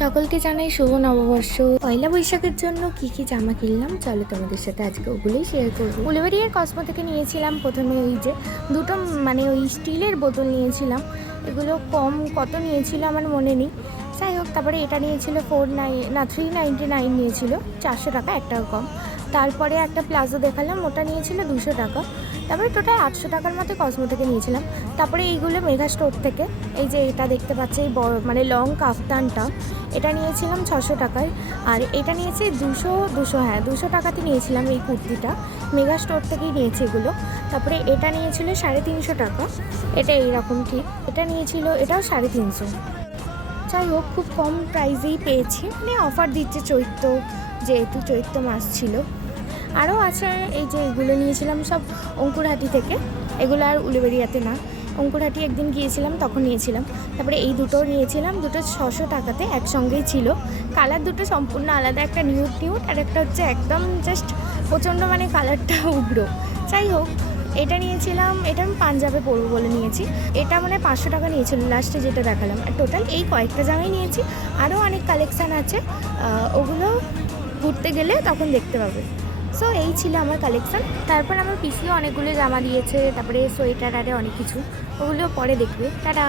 সকলকে জানাই শুভ নববর্ষ। পয়লা বৈশাখের জন্য কি কি জামা কিনলাম চলো তোমাদের সাথে আজকে ওগুলোই শেয়ার করবো। উলুবেড়িয়ার কসমো থেকে নিয়েছিলাম প্রথমে ওই যে দুটো ওই স্টিলের বোতল নিয়েছিলাম। এগুলো কম কত নিয়েছিল আমার মনে নেই, যাই হোক। তারপরে এটা নিয়েছিল 399 নিয়েছিল, 400 টাকা, 1 টাকা কম। তারপরে একটা প্লাজো দেখালাম, ওটা নিয়েছিল 200 টাকা। তারপরে টোটাল 800 টাকার মতো কসমো থেকে নিয়েছিলাম। তারপরে এইগুলো মেঘা স্টোর থেকে, এই যে এটা দেখতে পাচ্ছি এই বড় লং কাফতানটা, এটা নিয়েছিলাম 600 টাকায়। আর এটা নিয়েছি 200 টাকাতে নিয়েছিলাম এই কুর্তিটা, মেঘা স্টোর থেকেই নিয়েছি এগুলো। তারপরে এটা নিয়েছিল 350 টাকা, এটা এইরকম ঠিক। এটা নিয়েছিল, এটাও 350। যাই হোক, খুব কম প্রাইসেই পেয়েছি, অফার দিচ্ছে যেহেতু চৈত্র মাস ছিল। আরও আছে, এই যে এগুলো নিয়েছিলাম সব অঙ্কুরহাটি থেকে, এগুলো আর উলুবেড়িয়াতে না, অঙ্কুরহাটি একদিন গিয়েছিলাম তখন নিয়েছিলাম। তারপরে এই দুটো নিয়েছিলাম, দুটো 600 টাকাতে একসঙ্গেই ছিল। কালার দুটো সম্পূর্ণ আলাদা, একটা নিউড আর একটা হচ্ছে একদম জাস্ট প্রচণ্ড কালারটা উগ্র। যাই হোক, এটা নিয়েছিলাম, এটা আমি পাঞ্জাবে পরবো বলে নিয়েছি। এটা 500 টাকা নিয়েছিল লাস্টে যেটা দেখালাম। আর টোটাল এই কয়েকটা জামাই নিয়েছি, আরও অনেক কালেকশান আছে, ওগুলো ঘুরতে গেলে তখন দেখতে পাবে। সো এই ছিল আমার কালেকশান। তারপর আমার পিসিও অনেকগুলো জামা দিয়েছে, তারপরে সোয়েটার আরে অনেক কিছু, ওগুলো পরে দেখবে। টাটা।